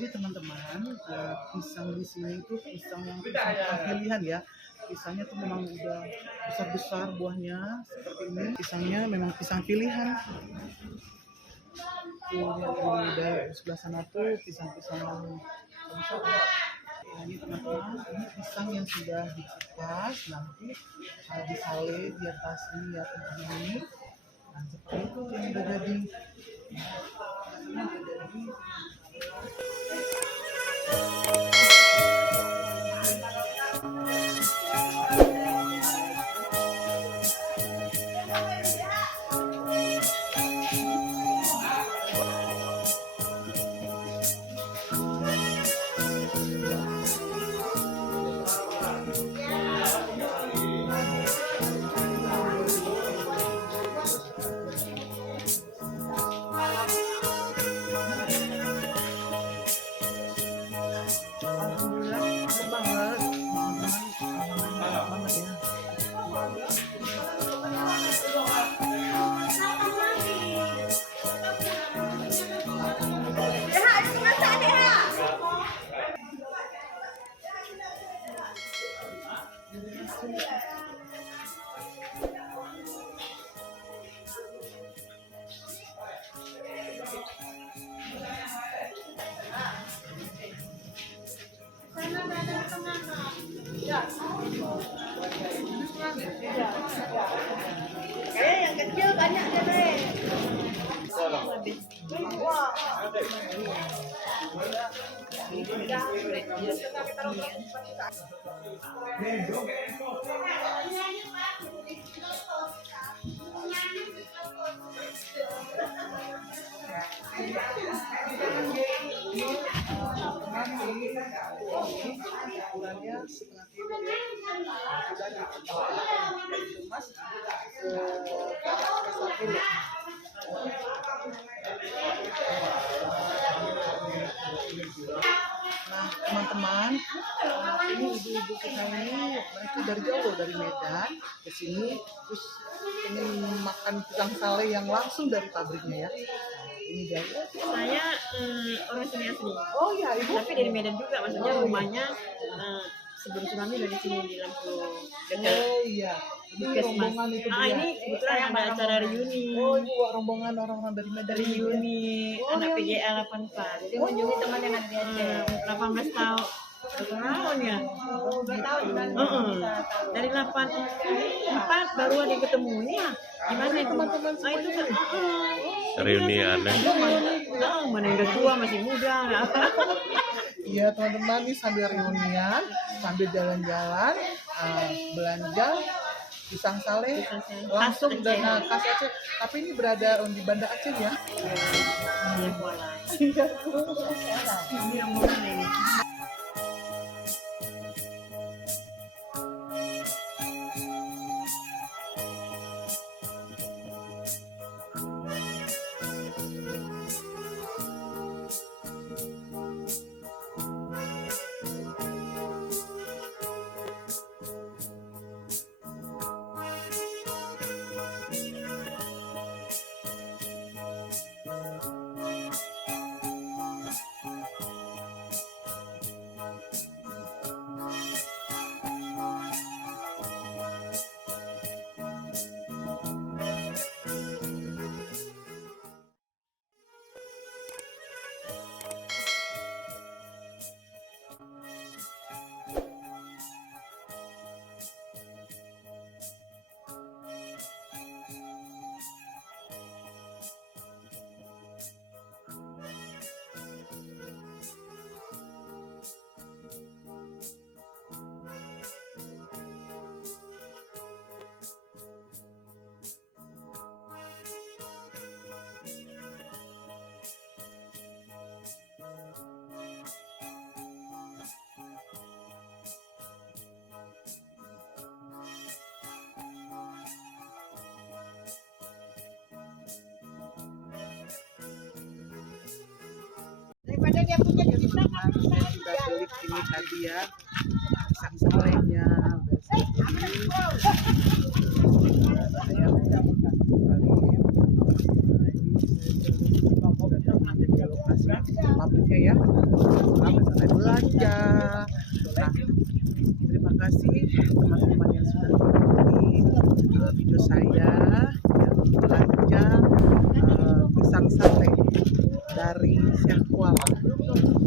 Jadi teman-teman, pisang di sini itu pisang yang pilihan ya. Pisangnya tuh memang udah besar-besar buahnya seperti ini. Pisangnya memang pisang pilihan. Tuh lihat di sebelah sana tuh pisang-pisang besar. Nah, ini teman-teman, ini pisang yang sudah dikupas, nanti disale di atas ini ya teman-teman ini. Nah seperti itu yang udah jadi. Yang kecil banyak deh. Ukurannya setengah kilo ya. Sudah dikemas setengah kilo. Nah teman-teman, ini ibu-ibu kita ini mereka dari jauh dari Medan ke sini terus ingin makan pisang sale yang langsung dari pabriknya ya. Ini dia. Saya orang sini asli. Oh ya ibu. Tapi dari Medan juga, maksudnya rumahnya sebelum tsunami dari sini di Lampung. Oh iya. Ini rombongan itu dia. Ini kebetulan ada acara reuni. Oh ibu rombongan orang-orang dari Medan. Reuni anak PGA 84. Dia menjuni teman yang ada di Aceh. 18 tahun. Berapa tahun ya? 2 tahun kan? Dari 84 baru ada ketemunya. Gimana itu? Itu kan reunian. mana yang udah tua masih muda. Iya teman-teman, ini sambil reunian, sambil jalan-jalan, belanja pisang sale langsung dari khas Aceh. Tapi ini berada di Banda Aceh ya. Ini yang mana ini? Daripada dia punya pisang kan Saya sudah beli ini tadi ya, pisang salenya. Saya udah kembali. Nah ini saya sudah di lokasi pabriknya ya. belanja. Nah, terima kasih teman-teman yang sudah mengikuti video saya yang belanja pisang sate dari Syahkuala.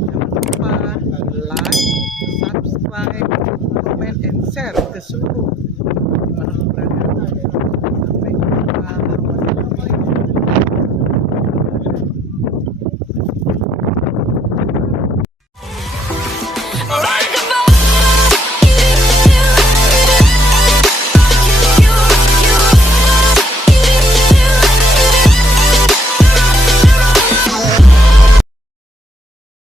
Jangan lupa like, subscribe, comment, and share ke seluruh